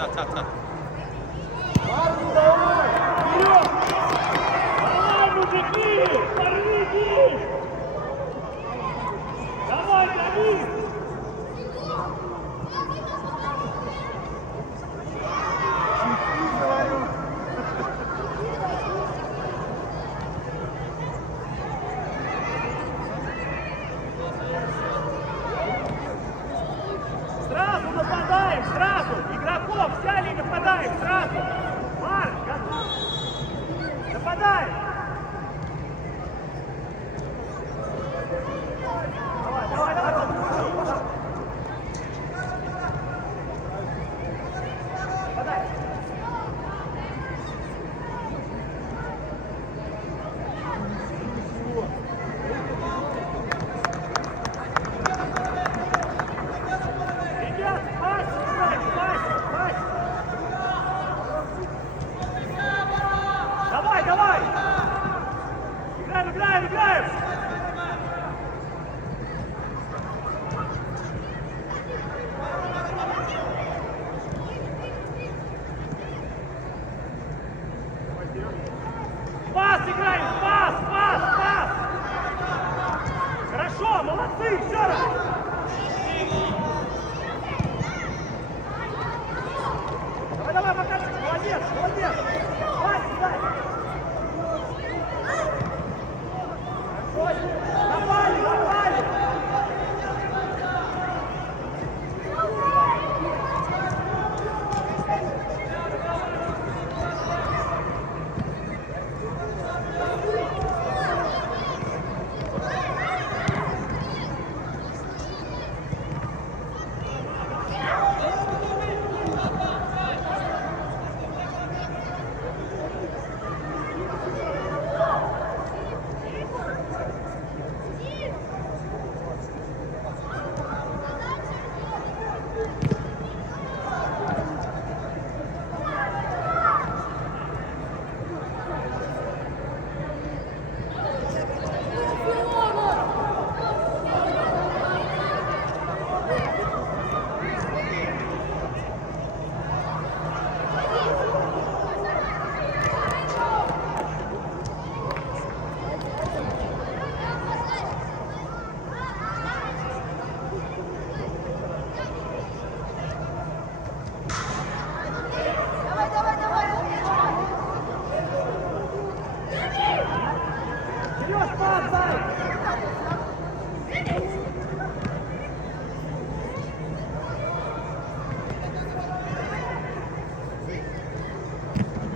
цат, цат, цат. Марку, давай! Вперед! Давай, мужики! Порвите! Давай, дави! Сразу нападаем, сразу! Игроков взяли и нападаем, сразу! Марк, готов! Нападаем! Давай, давай, давай! Нападай! Ребят, пас, играть, пас, пас! Давай, давай! Играем, играем, играем! Пас играем, пас, пас, пас! Хорошо, молодцы, еще раз! Давай, давай, покажи, молодец, молодец! Пас, дай! Хорошо, напали, напали! Вперед, пас, дай!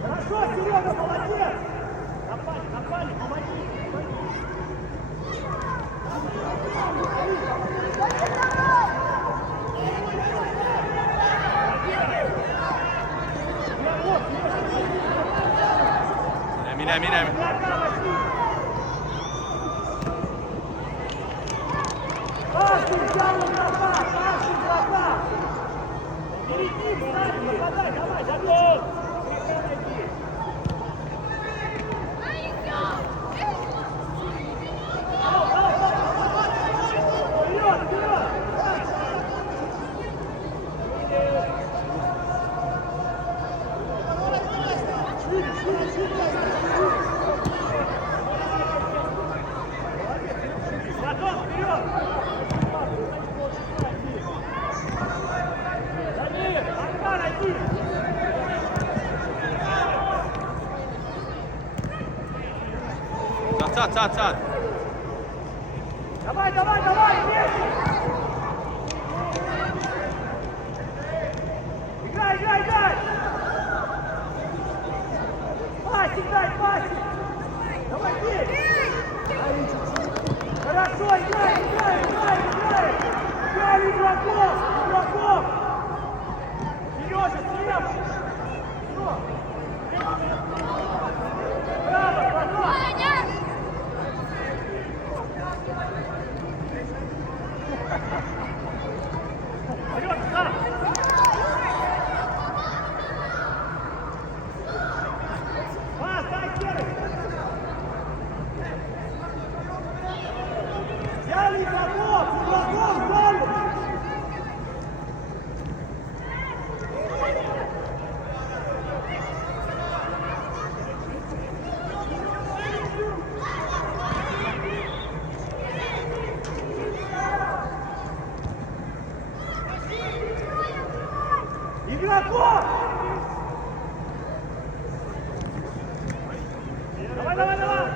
Хорошо, Серега, молодец! Напали, напали, помоги! Mira, mira, mira. Пас, взял игрока! Пас, игрока! Впереди, сзади, нападай, давай, готов! Вперед, вперед! Шире, шире, шире! Платон, вперед! Дамир, Макар, один! Цат, цат, цат, цат. Давай, давай, давай, вместе! Играй, играй, играй! Пасик дай, пасик! Давай, бей! Хорошо, играй, играй, играй, играй! Играй, игроков, игроков! Сережа, слева! Все! Браво, Платон! Игроков! Давай, давай, давай!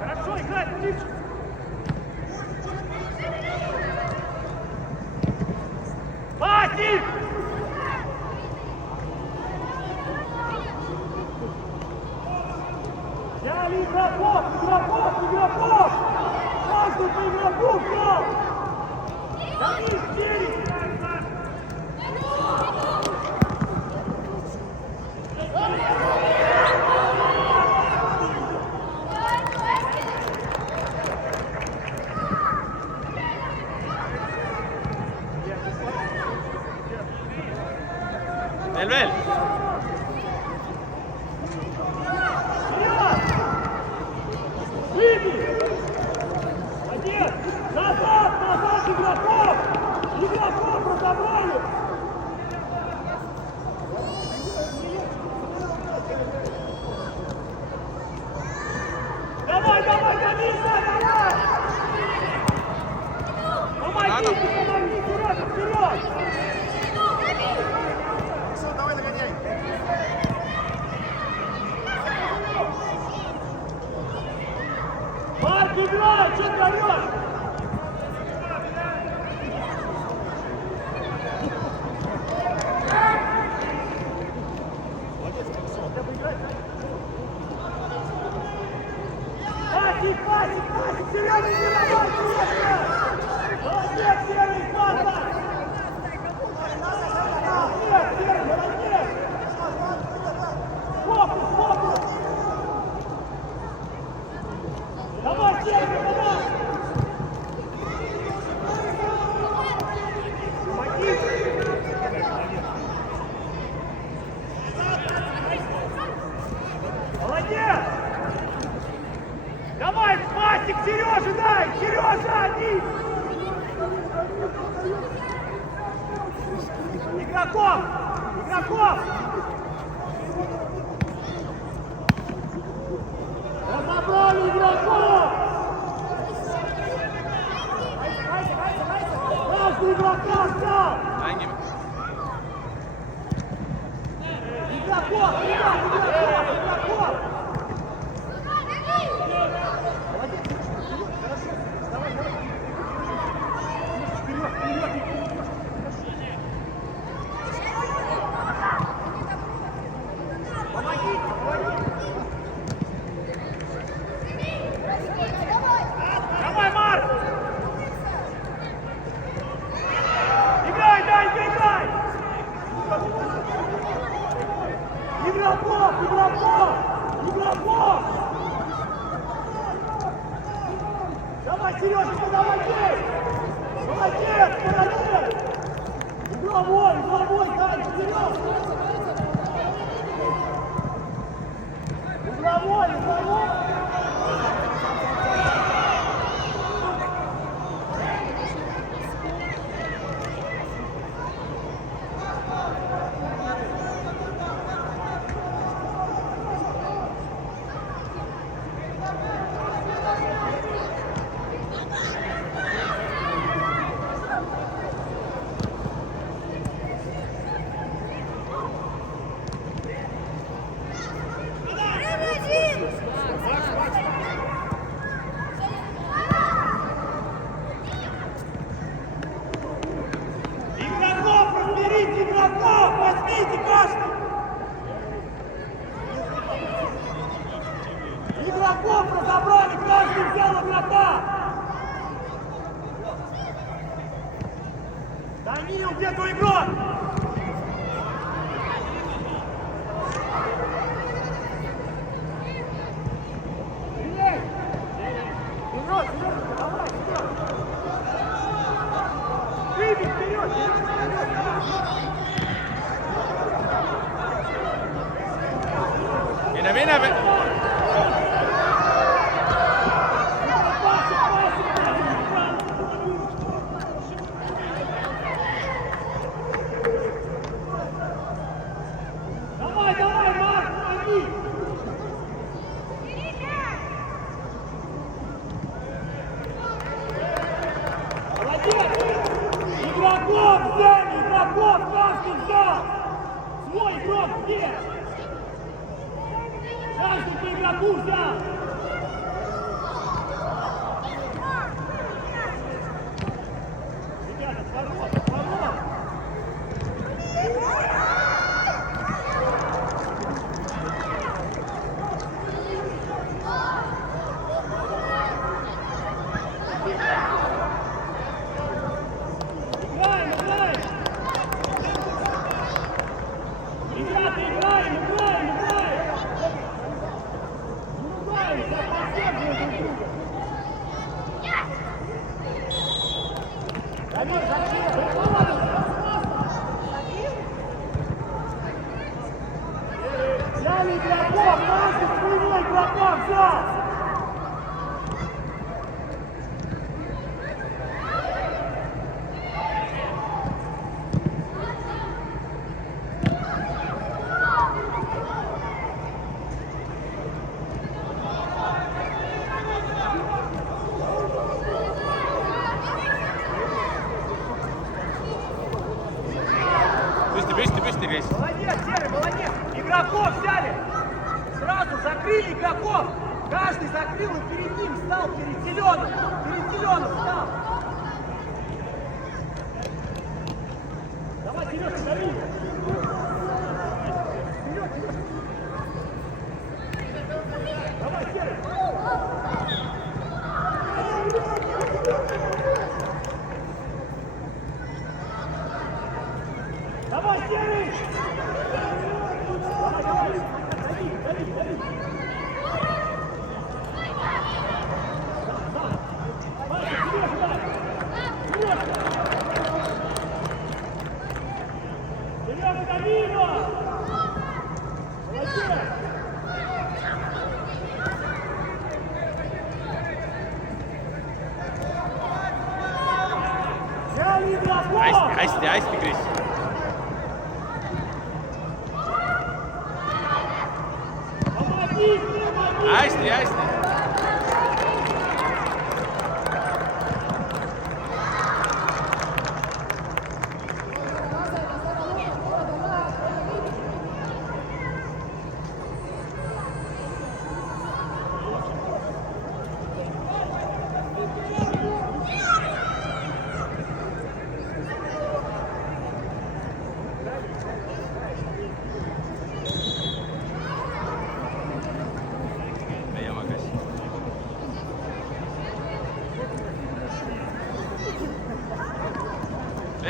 Хорошо, играй, Куличик! Пасик! Взяли игроков, игроков, игроков! Каждый по игроку взял! Давид, Сири! Эльвель! Один! Назад! Назад игроков! Игроков разобрали! Давай, давай, Дамиса, давай! Помогите, помогите, вперед, вперед! Давай нагоняй. Марк, играй! Что ты орешь? Пасик, пасик, пасик! Серьезно, не давай, серьезно! Молодец, Серый, паса! Молодец, Серый, молодец! Фокус, фокус! Давай, Серый, давай! Помоги! Молодец! Давай, пасик, Сережа, дай! Сережа, один! Игроков! Игроков! Разобрали игроков! Каждый игрока взял! Hangi? Игроков! Ребят, игроков! Игроков! Давай, Марк! Играй, Данька, играй! Игроков! Игроков! Игроков! Давай, Сережа, подавай здесь! Молодец, молодец! Угловой, Данька, вперед! Угловой, угловой! где? Каждый по игроку взял. Ребята, ворот. Взяли игроков, каждый своего игрока взял! Пусти, Грейс. Молодец, Серый, молодец! Игроков взяли! Сразу закрыли игроков! Каждый закрыл и перед ним встал, перед зеленым! Перед зеленым встал! Давай, Сережа, дави! Вперед, вперед! Давай, Серый! Давай, Серый! Давай, давай! Дави! Сережа, дави его! Молодец! Взяли игроков! Айсти, Грейс. Айсти.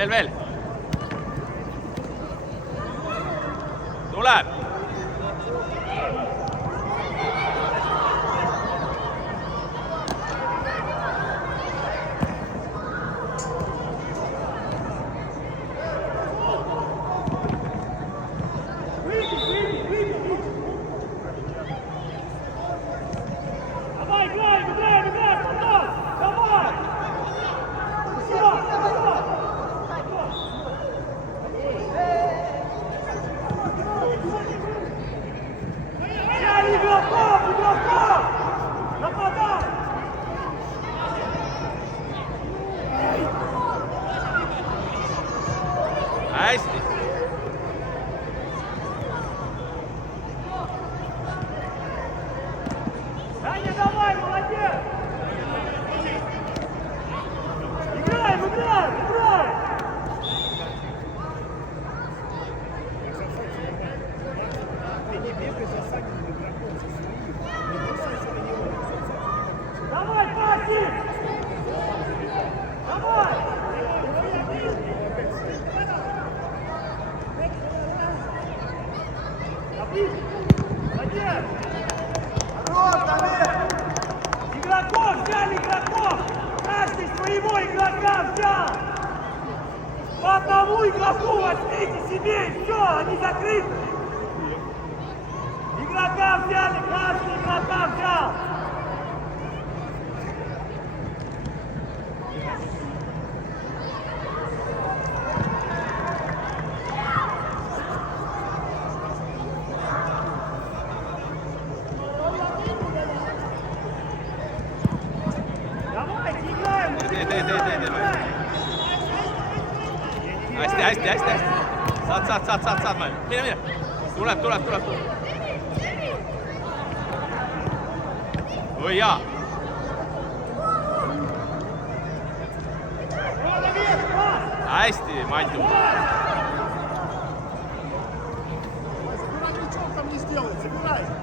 Veel. Tuleb. Давай, играем, потом! Давай! Все! Взяли игроков! Нападай! Айсти. Даня, давай, молодец! Играем! Давай, паси! Давай! Молодец! Игроков взяли, игроков! Каждый своего игрока взял! По одному игроку возьмите себе, и все, они закрыты! Игрока взяли, каждый игрока взял! Давайте, играем! Айсти. Sat. Mine. Mine. tuleb. Oi hea. Hästi, Matu.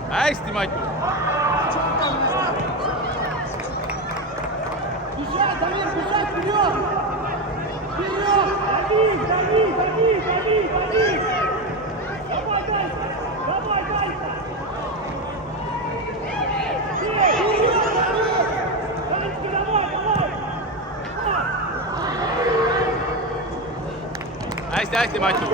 Hästi, Matu. Бежать, Дамир, бежать, вперед! Вперед! Дави! Давай дальше! Танечка, давай! Hästi, Matu.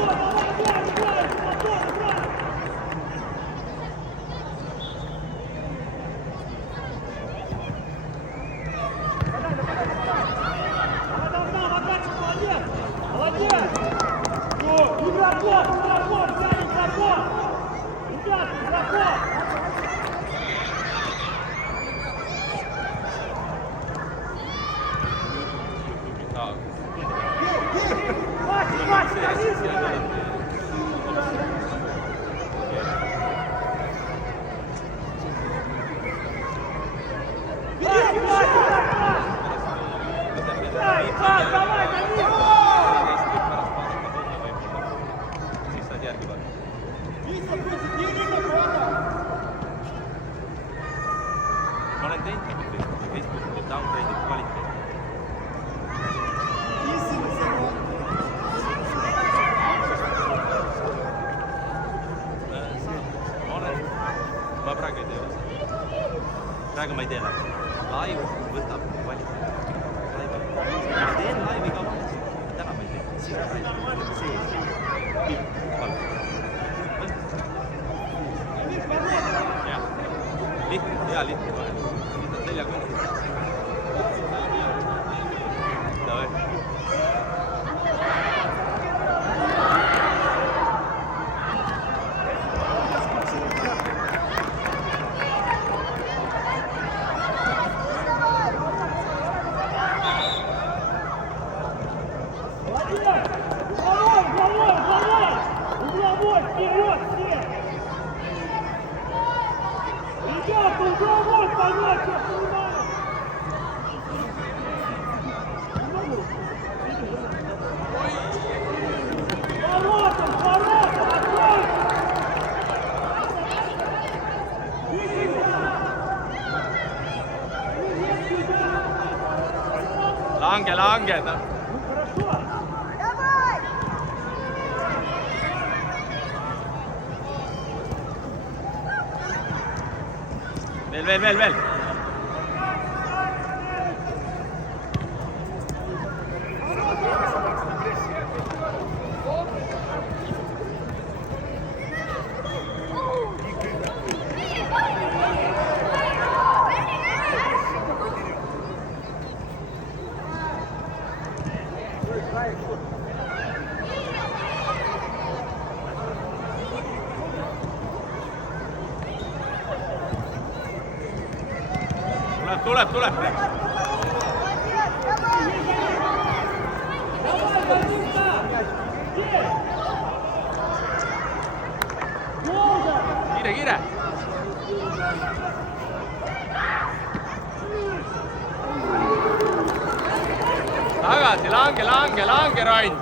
Молодец! Игроков! Взяли игроков! Ребят, игроков! Ma olen teinud Facebookil downgrade'i kvaliteeti. Ma praegu ei tee seda. Praegu ma ei tee laivi. Laiv võtab kvaliteeti. Ma teen laivi ka valesti. Täna ma ei tee. Siis ma teen. See. Pilt. Valge. Jah. Lihtne. Hea lihtne. Lihtne selja kõrval. Davai. Угловой, вперед все! Ребята, угловой понять, я понимаю! Ворота, открой! Lange. Ну хорошо! Veel. Tuleb. Kiire. Tagasi, lange, Rain.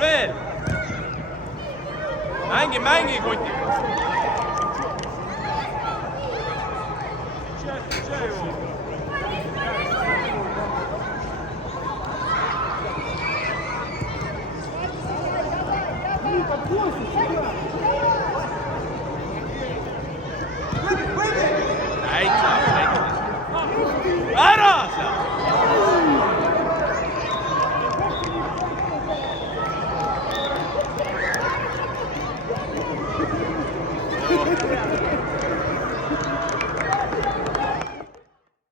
Veel. Mängi, Kuti. Täitsa. Ära sa!